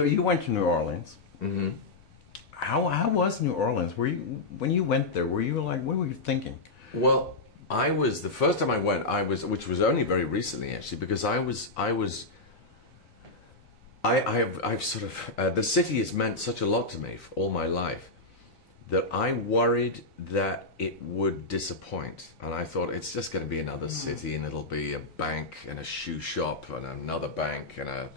So you went to New Orleans. Hmm. How was New Orleans? Were you when you went there? Were you like, what were you thinking? Well, I was the first time I went. Which was only very recently actually, because I've sort of the city has meant such a lot to me for all my life that I worried that it would disappoint, and I thought it's just going to be another city, and it'll be a bank and a shoe shop and another bank and a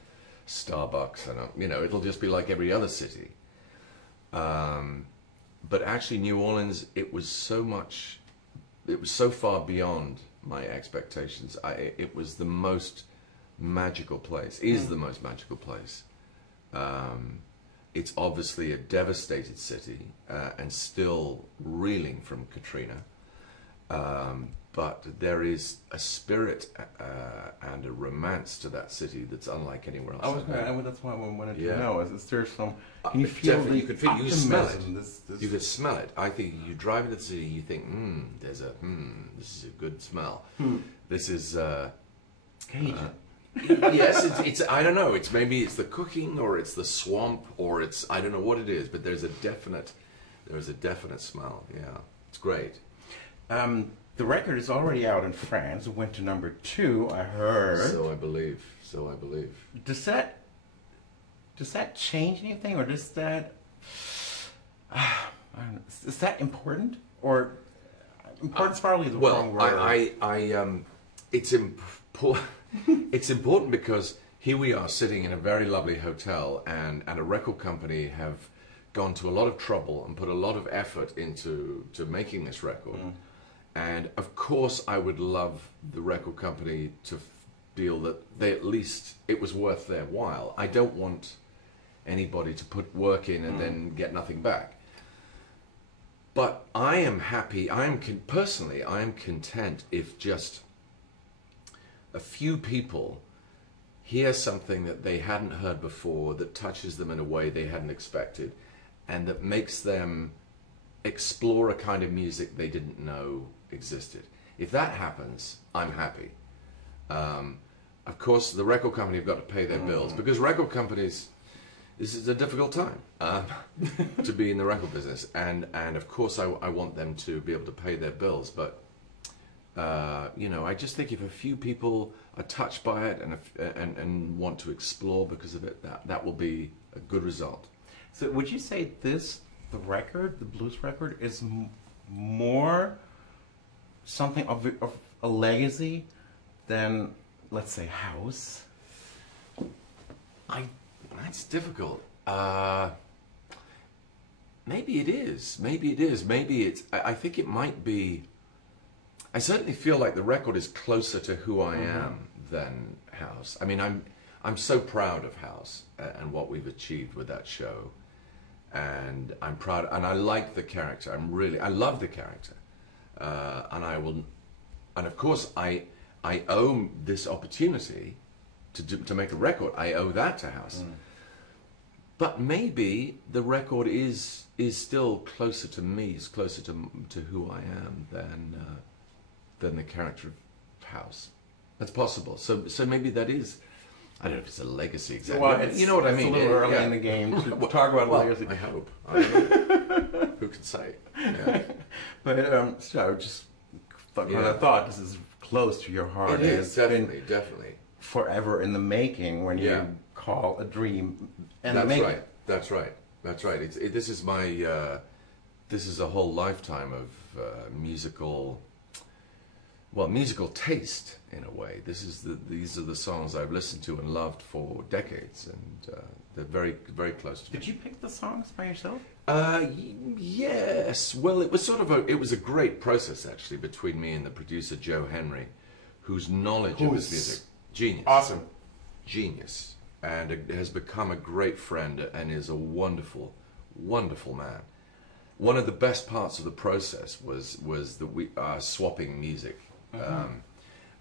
Starbucks, and it'll just be like every other city. But actually, New Orleans, it was so far beyond my expectations. It was the most magical place, is the most magical place. It's obviously a devastated city and still reeling from Katrina. But there is a spirit and a romance to that city that's unlike anywhere else. That's why I wanted to know. Is there some? Can you feel definitely, the you can smell it. optimism? You can smell it. I think you drive into the city, you think, this is a good smell. This is Cajun. yes, it's I don't know. Maybe it's the cooking, or it's the swamp, or it's I don't know what it is. But there's a definite smell. Yeah, it's great. The record is already out in France. It went to #2, I heard. So I believe. Does that change anything, or does that? I don't know, is that important, or important's probably the wrong word. It's important. It's important because here we are sitting in a very lovely hotel, and a record company have gone to a lot of trouble and put a lot of effort into making this record. And of course, I would love the record company to feel that at least it was worth their while. I don't want anybody to put work in and then get nothing back. But I am happy. Personally, I am content if just a few people hear something that they hadn't heard before, that touches them in a way they hadn't expected, and that makes them explore a kind of music they didn't know existed. If that happens, I'm happy. Of course, the record company have got to pay their bills, because record companies, this is a difficult time to be in the record business, and of course I want them to be able to pay their bills, but I just think if a few people are touched by it and want to explore because of it, that will be a good result. So would you say the blues record, is more something of a legacy than, let's say, house? That's difficult. Maybe it is. Maybe it's. I think it might be. I certainly feel like the record is closer to who I am than house. I mean, I'm so proud of house and what we've achieved with that show, and I'm proud, and I like the character. I love the character, and of course I owe this opportunity to make a record. I owe that to house. But maybe the record is still closer to me, is closer to who I am than the character of house. That's possible. So maybe that is. I don't know if it's a legacy exactly. Well, you know what I mean. It's a little early in the game to talk about legacy. I hope. I don't know. Who can say? Yeah. But so just I thought this is close to your heart. It is definitely. Forever in the making when you call a dream. And That's right. This is my. This is a whole lifetime of musical taste in a way. These are the songs I've listened to and loved for decades, and they're very, very close to me. Did you pick the songs by yourself? Yes. Well, it was it was a great process actually between me and the producer Joe Henry, whose knowledge of this music, genius, awesome, genius, and has become a great friend and is a wonderful, wonderful man. One of the best parts of the process was that we are swapping music.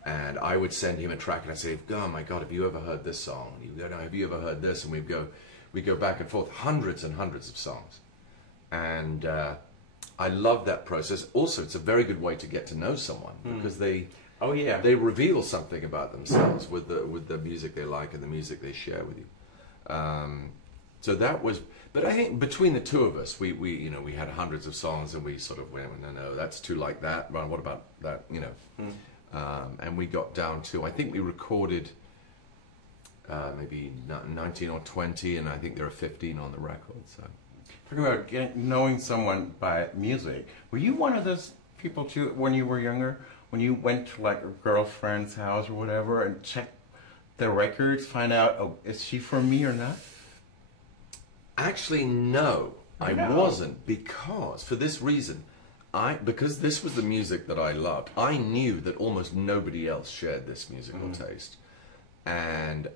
And I would send him a track and I'd say, oh my God, have you ever heard this song? He'd go, no, have you ever heard this? And we go back and forth, hundreds and hundreds of songs. And I love that process. Also, it's a very good way to get to know someone because they reveal something about themselves with the music they like and the music they share with you. So that was, but I think between the two of us, we you know, we had hundreds of songs, and we sort of went, no, that's too like that. Well, what about that? You know, and we got down to, I think we recorded maybe 19 or 20, and I think there are 15 on the record. So, talking about knowing someone by music, were you one of those people too when you were younger, when you went to like a girlfriend's house or whatever and checked the records, find out, oh, is she from me or not? Actually, no, I wasn't, because for this reason, because this was the music that I loved. I knew that almost nobody else shared this musical taste, and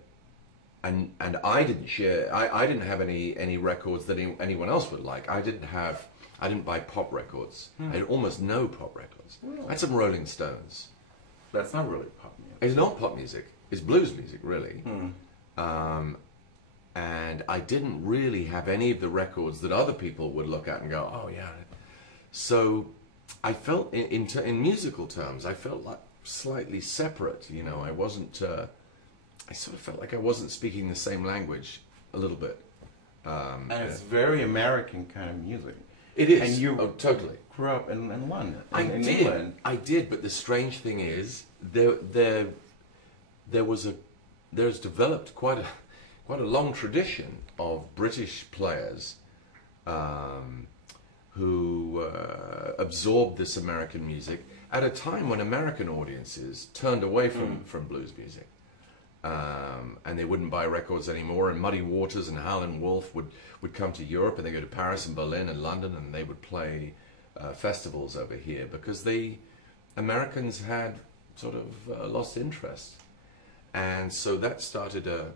I didn't share. I didn't have any records that anyone else would like. I didn't buy pop records. I had almost no pop records. Really? I had some Rolling Stones. That's not really pop music. It's not pop music. It's blues music, really. And I didn't really have any of the records that other people would look at and go, oh yeah. So I felt, in musical terms, I felt like slightly separate. You know, I wasn't. I sort of felt like I wasn't speaking the same language a little bit. And it's very American kind of music. It is. And you totally grew up in London. In England. I did, but the strange thing is, there's developed quite a long tradition of British players who absorbed this American music at a time when American audiences turned away from blues music. And they wouldn't buy records anymore, and Muddy Waters and Howlin' Wolf would come to Europe, and they go to Paris and Berlin and London, and they would play festivals over here because the Americans had sort of lost interest. And so that started a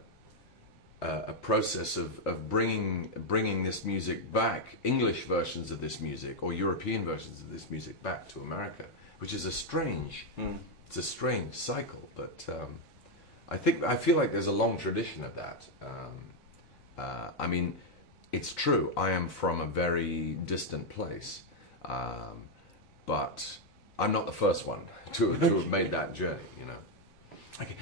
process of bringing this music back, English versions of this music or European versions of this music back to America, which is it's a strange cycle, but I feel like there's a long tradition of that. I mean, it's true, I am from a very distant place, but I'm not the first one to have made that journey, you know. Okay.